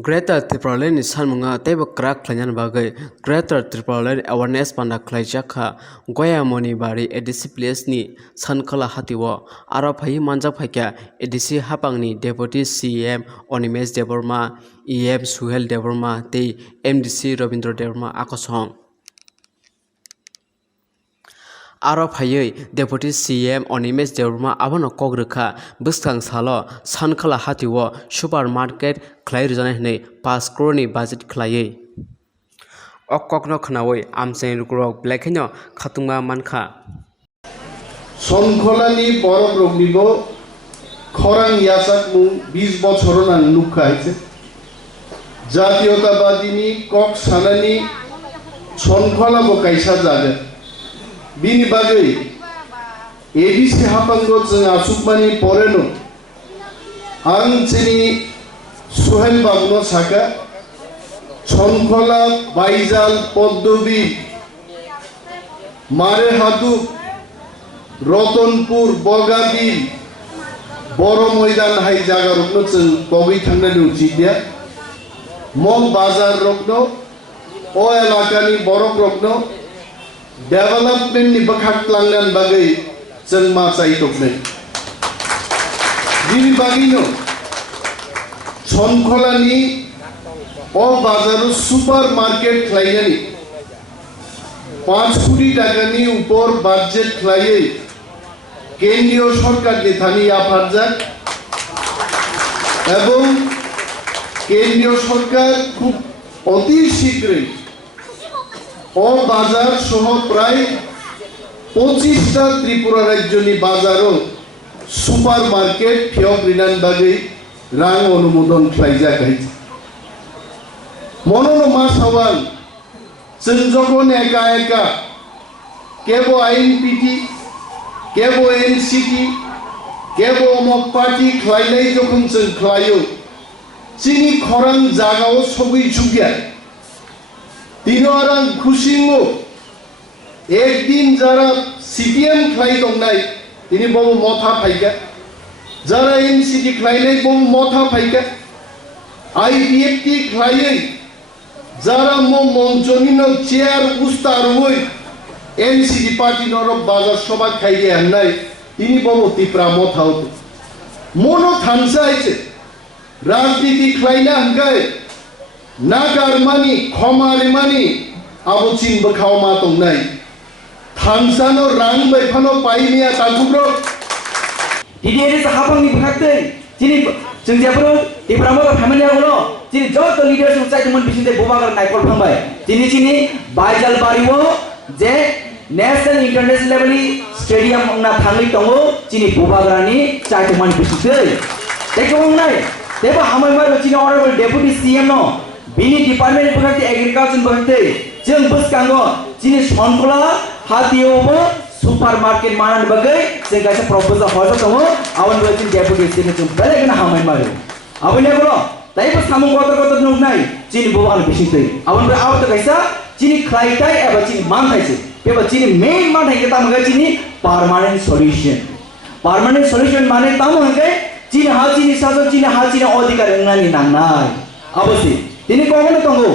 Greater Tipraland Sanmungo table crack Khwlainani bagai Greater Tipraland awareness panda Nokjakha goya moni bari edisiplies ni Sonkhola Hatio aro phai manjak phaikya edisi hapangni deputy CM Onimes Deborma EM Suhel Deborma tei MDC Robindra Deborma akosong aro phaiui deputy CM Onimes Deborma abono kogrokha Bising salo Sonkhola Hatio supermarket khlai rujana hinai 5 crore ni budget khlaiui okokno khnawi amseng Lukurok blackhaino khatungma mankha Sonkholani borok roknibo Khwrwng yasakmu 20 বছরনা Nukya haise জাতীয়তাবাদীনি কক সানানি Sonkhola bo kaisa jaga bini bagai edisi hapango jeng asukmani poreno ang Chini Suhel babno saka Sonkhola Baijal Poddobi Marehatu Rotonpur Bogadi Boro Moidan hai jaga rokno jeng Kwrwngwi ujidia Mall Bazar rokno o elakani borok rokno development ni bakhaklangnan bagai jeng ma chaitokne bini bagino Sonkhola ni o bazaru supermarket Khwlainani 5 কোটি টাকা ni upor budget khlaiei কেন্দ্রীয় সরকার ni thani afarjak এবং কেন্দ্রীয় সরকার খুব অতি শীঘ্রই ও বাজার সহ প্রায় 25টা ত্রিপুরা রাজ্যনি বাজারও সুপারমার্কেট ফিয়ক রিনান বাগৈ রাং অনুমোদন খাইজা খাইছে মননো মাস হওয়ান जों যখন একা একা কেবো আইনপিটি কেবো এনসিটি কেবো অমক পার্টি খাইলাই যখন जों খাইও চিনি খরাং জাগাও সবই সুগিয়া তিনরাং খুশিঙ্গো একদিন যারা সিপিএম খাই দংনাই তিনি বম মথা ফাইকা যারা এনসিটি খাইলাই বম মথা ফাইকা আইপিএফটি খাইলাই যারা মঞ্চনিন চেয়ার উস্তার হই এনসিটি পার্টি নরক বাজার সভা খাইয়ে আননাই তিনি বম তিপ্রা মথা হতো মনো থানসাইছে রাজনীতি খাইনা হাঙ্গাই নাগারমানি খমারিমানি আবচিন বখাওমা তংনাই থানসানো রাং বাইফানো পাইমিয়া তাগুব্র DDS হাপাংনি বখাতে চিনি जों जेब्रो तिप्रामो फेमिलियावनो चिनि जत लिडारशिप चाइमोन बिसिंदे बोबागर नायकल फंबाय चिनि बाइजाल बारिवो जे नेशनल इंटरनेशनल लेवलनि स्टेडियम ना थांलै दङो चिनि बोबागरानि चाइमोन बिसिंदे देखोंनाय देबो हामैमार चिनि ऑनरेबल डेपुटी सीएम नो बिनि डिपार्टमेंट बखाते एग्रीकल्चर बखाते जों बसकांगो चिनि Sonkhola Hatioबो supermarket manan bagai जों गाइसा प्रपोजल हरजा दङ आवन बचिन डेपुटी सीएम जों बेलेगना हामै मारो आबने बरो ताइबो सामुं कोतर नुकनाय चिनि बोबान बिसिंदै आवन बे आवत गाइसा चिनि खलाइताय एबा चिनि मानथाइसे बेबो चिनि मेन मानथाइ के तामगा चिनि परमानेंट सॉल्यूशन माने तामो हंगे चिनि हा चिनि साजो चिनि हा चिनि अधिकार नानि नांनाय अबसि तिनि कोगनो दङो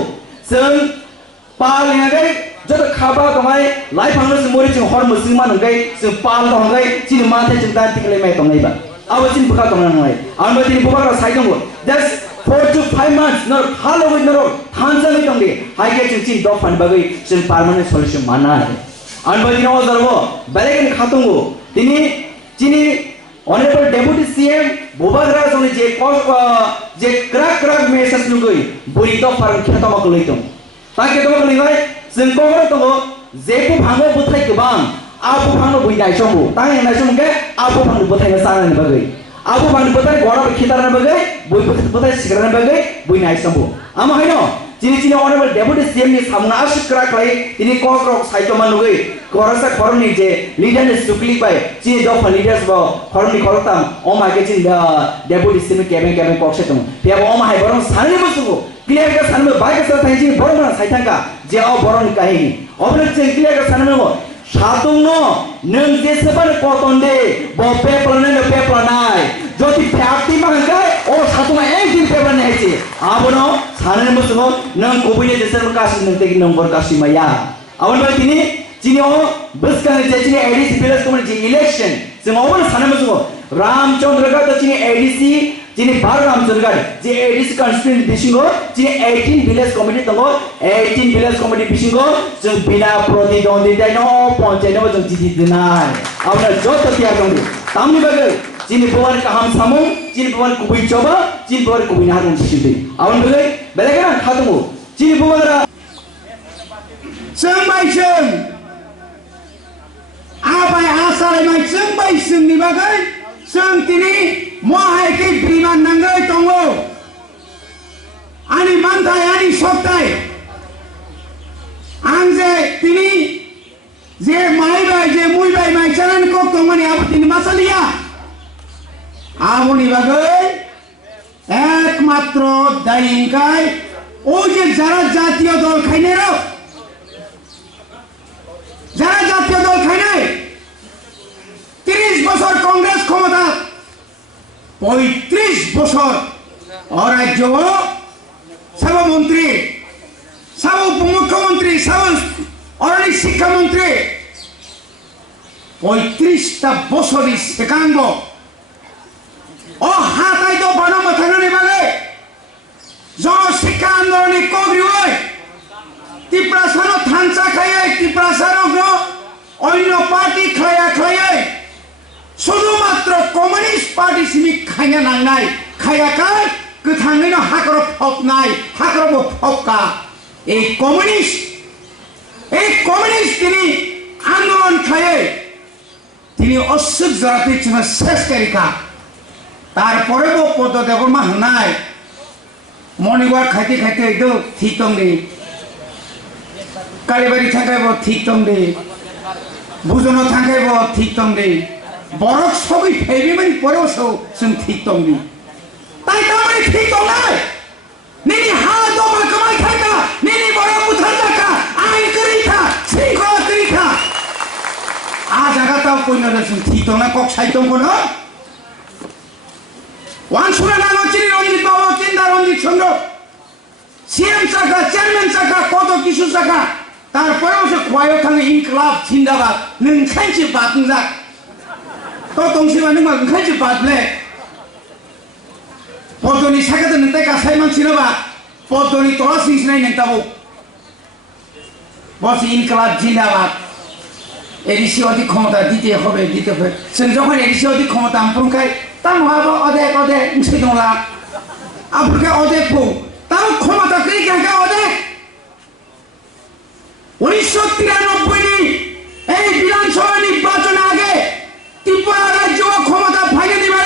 जों पालियागै जत खाबा दंगाय लाइफांनो मोरि जों हर मुसिं मानगै जों पाल दंगाय चिनि माथे जों दा तिकले माय दंगायबा आबो चिनि बखा दंगाय आंबो चिनि बखा साइदंगो जस्ट 4 to 5 months नर हालो बै नर थानजै दंदे हाइगे जों चिनि दफ फान बागै जों परमानेंट सॉल्यूशन माना आंबो चिनि अजरबो बेलेगन खातंगो तिनि चिनि ऑनरेबल डेपुटी सीएम बोबाग्रा जों जे क्राक मेसेज नुगै बुरि दफ फार खेतमा गलैदों ताके दङ गलैबाय जों कोगरो दङ जेबो भाङो बोथाय गोबां आबो भाङो बुइनाय समबो ताय नाय समके आबो भाङो बोथायनो साननो बागै आबो भाङो बोथाय गरा खितारनो बागै बुइ बोथाय सिगरनो बागै बुइनाय समबो आमा हैनो चिनि ऑनरेबल डेपुटी सीएम नि सामना आशिक्रा खाय तिनि कोगरो साइतो मानुगै गरसा खरनि जे लीडर ने सुकली बाय चिनि दफ लीडर्स बो खरनि खरताम ओ मागे चिनि डेपुटी सीएम केबे कोक्से दङ बेबो ओ माहाय बरं साननि बुसुगो क्लियर का सानमे बाइक से थाइजि बरमना साइथांगा जे अ बरन काहिनी अबले जे क्लियर का सानमे सातुंनो नों जेसेबां कतनदे ब पेपलने पेपलनाय जति फ्याक्ति मांगाय ओ सातुंगा एक दिन पेपलनाय sih abono sanen musuh nang kopinya jasa kasih nang tegi nomor kasih maya awan balik ini Chini o bus kan Chini ADC bilas kemudian Chini election semua orang sanen musuh Ramchandra ka Chini ADC Chini Bar Ramchandra Chini ADC constituency Bising o Chini 18 village committee tunggu 18 village committee Bising o jeng bina प्रतिद्वंदिता no panchayat no jeng jiti denai awan Joto tiap tunggu tamu bagai Chini bukan kaham samung, Chini bukan kubi coba, Chini bukan kubi nahan sisi. Awan boleh, boleh kan? Hatimu. Chini bukan ada. Sembai seng, apa yang asal emang sembai seng ni bagai, seng tini mohai ke beriman nanggai tonggo, ani mantai ani soktai, angze tini, je mai bai je mui bai mai jalan kok tonggo ni apa tini masalia. Amuni bagai একমাত্র দায়িকায় ওই যে যারা জাতীয় দল খাইনে rho যারা জাতীয় দল খাইনে 30 বছর কংগ্রেস ক্ষমতা 35 বছর অরাজ্য সভামন্ত্রী সব উপমুখ্যমন্ত্রী সব অরণি শিক্ষামন্ত্রী 35টা বছরই সেকাঙ্গ ও হাতাই তো বানো মথানি বাগে জন শিক্ষা আন্দোলনে কগ্রি হয় তিপ্রাসানো থানচা খায় তিপ্রাসানো গ্র অন্য পার্টি খায় শুধুমাত্র কমিউনিস্ট পার্টি সিমি খাইনা নাংনাই খায়াকায় গোথাङैनो হাকর ফপনাই হাকরবো ফপকা এই কমিউনিস্ট তিনি আন্দোলন খায় তিনি অসুখ জড়াতে ছিল শেষ তারিখা তারপরে বো পদ দেবর মা নাই মনিবার খাইতে খাইতে তো ঠিক তংদি কালীবাড়ি থাকাইব ঠিক তংদি বুজন থাকাইব ঠিক তংদি বরক সবই ফেবি মানে পরেও সব जों ঠিক তংদি তাই তামানে ঠিক তং নাই নিনি হা দবা কামাই থাকা নিনি বড় উঠান থাকা আইন করি থা শৃঙ্খলা করি থা আ জায়গাটাও কইনা जों ঠিক তং না কক সাইতং কোন ওয়ানসুরা নানো চিনি রঞ্জিত বাবা চিন্তা রঞ্জিত চন্দ্র সিএম শাখা চেয়ারম্যান শাখা কত কিছু শাখা তারপরেও সে খোয়াইও থাঙে ইনকলাব জিন্দাবাদ নोंखायसो बादजाक তো দংসিবা नों नोंखायसो बादले পদনি শাখাতে নতে কাছাই মানছিনবা পদনি তলা সিংসনাই নংতাবো বস ইনকলাব জিন্দাবাদ এডিসি অধিক ক্ষমতা দিতে হবে जों যখন এডিসি অধিক ক্ষমতা আমপ্রংখাই তাম হাবো অদে উসে দংলা আপরকে অদে ফো তাও ক্ষমতা কই কাকা অদে 1993 নি এই বিধানসভা নির্বাচন আগে ত্রিপুরা রাজ্য ক্ষমতা ভাগে দিবে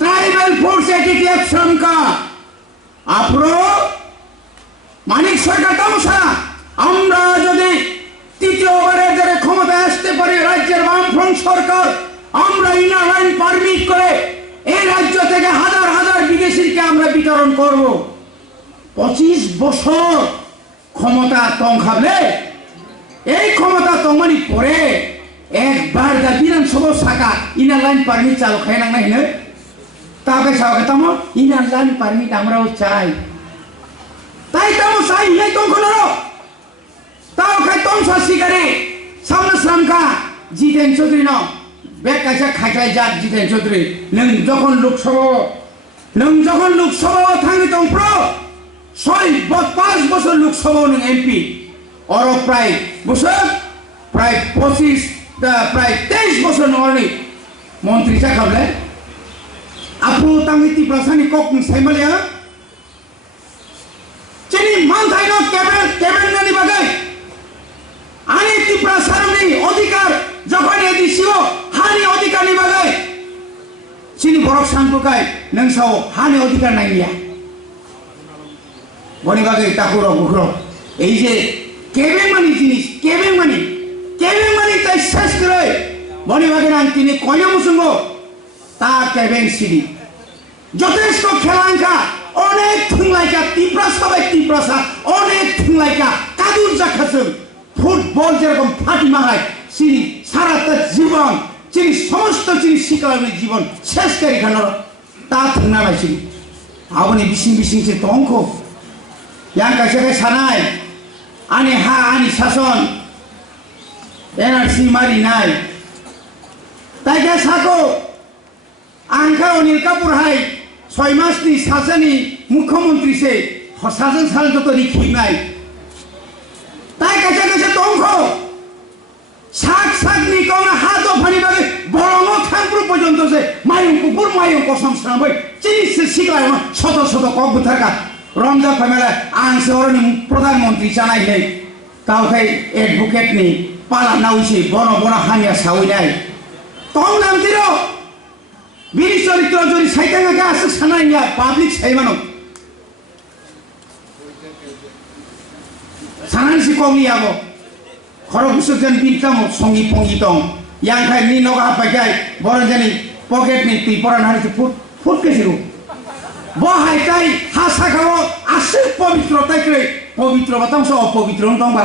ট্রাইবাল ফোর্স এটিটিএফ শ্রমকা আপরো মানিক সরকার তামসা আমরা যদি তৃতীয়বারের ধরে ক্ষমতা আসতে পারি রাজ্যের বামফ্রন্ট সরকার আমরা ইনার লাইন পারমিট করে এই রাজ্য থেকে হাজার হাজার বিদেশিকে আমরা বিতরণ করব 25 বছর ক্ষমতা তংখাবলে এই ক্ষমতা তংমানি পরে একবার দা বিধানসভা শাখা ইনার লাইন পারমিট চালু খাইনাংনাই নো তাকে সাথে তামো ইনার লাইন পারমিট আমরাও চাই তাই তামো চাই নাই তংখনর তাও খাই তংসা শিকারে সামনে শ্রামকা জিতেন চৌধুরী ন বেক কাইসা খাইখাই জাত জিতেন চৌধুরী नों যখন লোকসভা থাঙি তংপ্র 5 বছর লোকসভা नों এমপি और প্রায় বছর প্রায় 23 বছর নরনি মন্ত্রী জাখাবলে আপু তাঙ্গি তিপ্রাসানি কক সাইমালিয়া চিনি মানথাই ন ক্যাবিনেট বাগাই আনি তিপ্রাসানি অধিকার যখন এদিছিও হানি অধিকার বাগাই চিনি বরক সানপুকাই নংসাও হানি অধিকার নাইয়া বনি বাগাই তাকুর বুকুর এই যে কেবেং মানি জিনিস কেবেং মানি তাই শেষ করে বনি বাগাই নাম তিনি কয়না মুসুঙ্গ তা কেবেং সিডি যথেষ্ট খেলাঙ্কা অনেক থুংলাইকা তিপ্রাসা অনেক থুংলাইকা কাদুর জাখাসং ফুটবল যেরকম ফাটি মারায় চিনি সারাটা জীবন চিনি সমস্ত চিনি শিকারের জীবন শেষ করি খানোর তা থুংনা নাইছিনি aboni bising se tongko yang kaisa sanai ani ha ani sason NRC mari nai tai ka sako angka onil kapur hai 6 মাস ni শাসনি মুখ্যমন্ত্রী সে শাসন সাল যত রিখি নাই তাই কাছে কাছে তংখ শাক শাক নি কোন হাত ফানি বাগে বড় থামপুর পর্যন্ত সে মায়ুং কুকুর মায়ুং কসম সামই চিনি সে শিখলাই শত শত কব থাকা রমজা ফ্যামিলি আনসে অরনি প্রধানমন্ত্রী জানাই হে কাউকে অ্যাডভোকেট নি পালা নাউসি বড় বড় হানিয়া সাউই নাই তং নাম দিরো বিনি চরিত্র যদি সাইতাঙ্গাকে আসে সানাইয়া পাবলিক সাইমানো সানাইসি কমিয়াবো খরগুসজন বিনকামো সঙ্গী পঙ্গী দং ইয়াংখাই নি নগা পাইকাই বড় জানি পকেট নি তুই পড়া নারিতে ফুট কেছিরু বহাইতাই হাসা খাও আসে পবিত্রতাই পবিত্র বাতাংশ অপবিত্র দংবা